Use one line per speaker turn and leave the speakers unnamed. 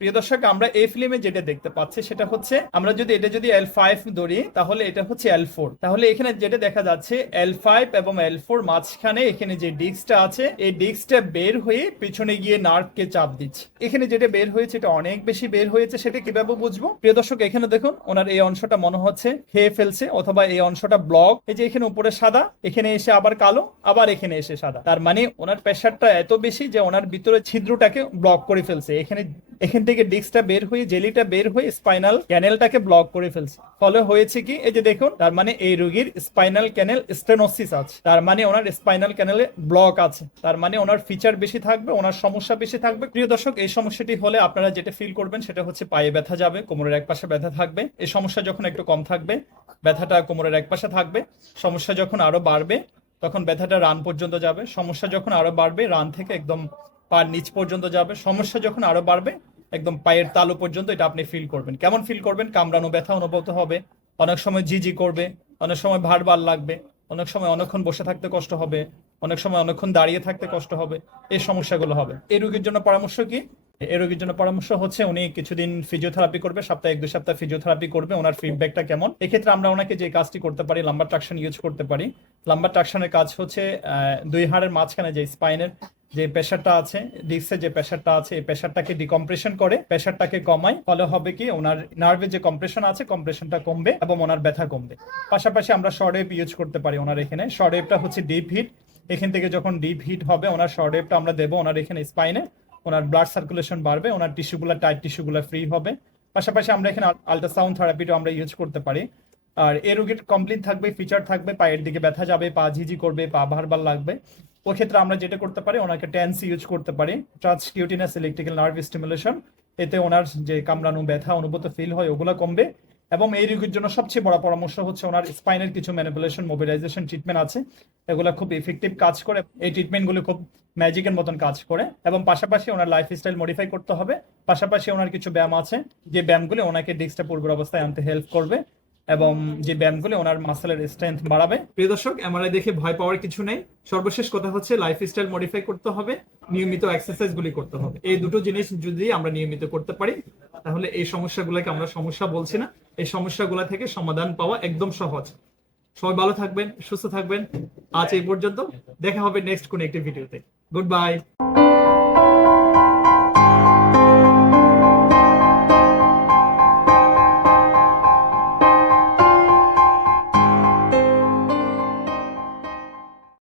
প্রিয় দর্শক, আমরা এই ফিল্মে যেটা দেখতে পাচ্ছি সেটা হচ্ছে, আমরা যদি এটা যদি এল ফাইভ ধরি, তাহলে এটা হচ্ছে এল ফোর তাহলে এখানে যেটা দেখা যাচ্ছে এল ফাইভ এবং এল ফোর মাঝখানে এখানে যে ডিস্কটা আছে, এই ডিস্কটা বের হয়ে পিছনে গিয়ে নার্ভকে চাপ দিচ্ছে। এখানে যেটা বের হয়েছে, এটা অনেক বেশি বের হয়েছে, সেটা কীভাবে বুঝব? প্রিয় দর্শক, এখানে দেখুন, ওনার এই অংশটা মনে হচ্ছে খেয়ে ফেলছে, অথবা এই অংশটা ব্লক এই যে এখানে উপরে সাদা, এখানে এসে আবার কালো, আবার এখানে এসে সাদা। তার মানে ওনার প্রেশারটা এত বেশি যে ওনার ভিতরে ছিদ্রটাকে ব্লক করে ফেলছে। এখানে এখান থেকে ডিস্কটা বের হয়ে, জেলিটা বের হয়ে স্পাইনাল ক্যানেলটাকে ব্লক করে ফেলছে। ফলে হয়েছে কি? এই যে দেখুন, তার মানে এই রোগীর স্পাইনাল ক্যানেল স্টেনোসিস আছে। তার মানে ওনার স্পাইনাল ক্যানেলে ব্লক আছে। তার মানে ওনার ফিচার বেশি থাকবে, ওনার সমস্যা বেশি থাকবে। প্রিয় দর্শক, এই সমস্যাটি হলে আপনারা যেটা ফিল করবেন সেটা হচ্ছে পায়ে ব্যথা যাবে, কোমরের এক পাশে ব্যথা থাকবে। এই সমস্যা যখন একটু কম থাকবে, ব্যথাটা কোমরের এক পাশে থাকবে। সমস্যা যখন আরও বাড়বে, তখন ব্যথাটা রান পর্যন্ত যাবে। সমস্যা যখন আরও বাড়বে, রান থেকে একদম পার নিচ পর্যন্ত যাবে। সমস্যা যখন আরও বাড়বে একদম পায়ের তালু পর্যন্ত এটা আপনি ফিল করবেন। কেমন ফিল করবেন? কামড়ানো ব্যথা অনুভূত হবে। অনেক সময় জিজি করবে। অনেক সময় ভার বার লাগবে। অনেক সময় অনেকক্ষণ বসে থাকতে কষ্ট হবে। অনেক সময় অনেকক্ষণ দাঁড়িয়ে থাকতে কষ্ট হবে। এই সমস্যাগুলো হবে। এই রোগীর জন্য পরামর্শ কি? এই রোগীর জন্য পরামর্শ হচ্ছে উনি কিছুদিন ফিজিওথেরাপি করবে, সপ্তাহে এক, দুই সপ্তাহ ফিজিওথেরাপি করবে। ওনার ফিডব্যাকটা কেমন? এক্ষেত্রে আমরা ওনাকে যে কাজটি করতে পারি লাম্বার ট্রাকশন ইউজ করতে পারি। লাম্বার ট্রাকশনের কাজ হচ্ছে দুই হাড়ের মাঝখানে যে স্পাইনের যে প্রেশারটা আছে, ডিস্কের যে প্রেশারটা আছে, এই প্রেশারটাকে ডিকম্প্রেশন করে, প্রেশারটাকে কমায়। ফলে হবে কি, ওনার নার্ভে যে কম্প্রেশন আছে কম্প্রেশনটা কমবে এবং ওনার ব্যথা কমবে। পাশাপাশি আমরা শর্টেপ ইউজ করতে পারি ওনার এখানে। শর্টেপটা হচ্ছে ডিপ হিট এখান থেকে যখন ডিপ হিট হবে, ওনার শর্টেপটা আমরা দেবো ওনার এখানে স্পাইনে ওনার ব্লাড সার্কুলেশন বাড়বে, ওনার টিস্যুগুলো টাইট টিস্যুগুলো ফ্রি হবে। পাশাপাশি আমরা এখানে আল্ট্রাসাউন্ড থেরাপিটা আমরা ইউজ করতে পারি। আর এ রোগীর কমপ্লিট থাকবে ফিচার থাকবে, পায়ের দিকে ব্যথা যাবে, পা ঝিঝি করবে, পা ভারবার লাগবে। ও ক্ষেত্রে আমরা যেটা করতে পারি, ওনাকে টেন্স ইউজ করতে পারি। ট্রান্সকিউটিনাস ইলেকট্রিক্যাল নার্ভ স্টিমুলেশন এতে ওনার যে কামড়ানো, ব্যথা, অনুভূত ফিল হয়, ওগুলো কমবে। এবং এই রোগীর জন্য সবচেয়ে বড় পরামর্শ হচ্ছে ওনার স্পাইনের কিছু ম্যানিপুলেশন মোবিলাইজেশন ট্রিটমেন্ট আছে। এগুলো খুব ইফেক্টিভ কাজ করে এই ট্রিটমেন্টগুলো খুব ম্যাজিকের মতন কাজ করে। এবং পাশাপাশি ওনার লাইফ স্টাইল মডিফাই করতে হবে। পাশাপাশি ওনার কিছু ব্যায়াম আছে, যে ব্যায়ামগুলো ওনাকে ডিস্কটা পূর্বের অবস্থায় আনতে হেল্প করবে। এবং যে ব্যায়ামগুলো, ওনার মাসেলের স্ট্রেংথ বাড়াবে। প্রিয় দর্শক এমআরআই দেখে ভয় পাওয়ার কিছু নেই। সর্বশেষ কথা হচ্ছে লাইফ স্টাইল মডিফাই করতে হবে, নিয়মিত এক্সারসাইজ গুলি করতে হবে। এই দুটো জিনিস যদি আমরা নিয়মিত করতে পারি, তাহলে এই সমস্যাগুলোকে আমরা সমস্যা বলছি না। এই সমস্যাগুলো থেকে সমাধান পাওয়া একদম সহজ। সবাই ভালো থাকবেন, সুস্থ থাকবেন। আজ এই পর্যন্ত। দেখা হবে নেক্সট কোন একটি ভিডিওতে গুড বাই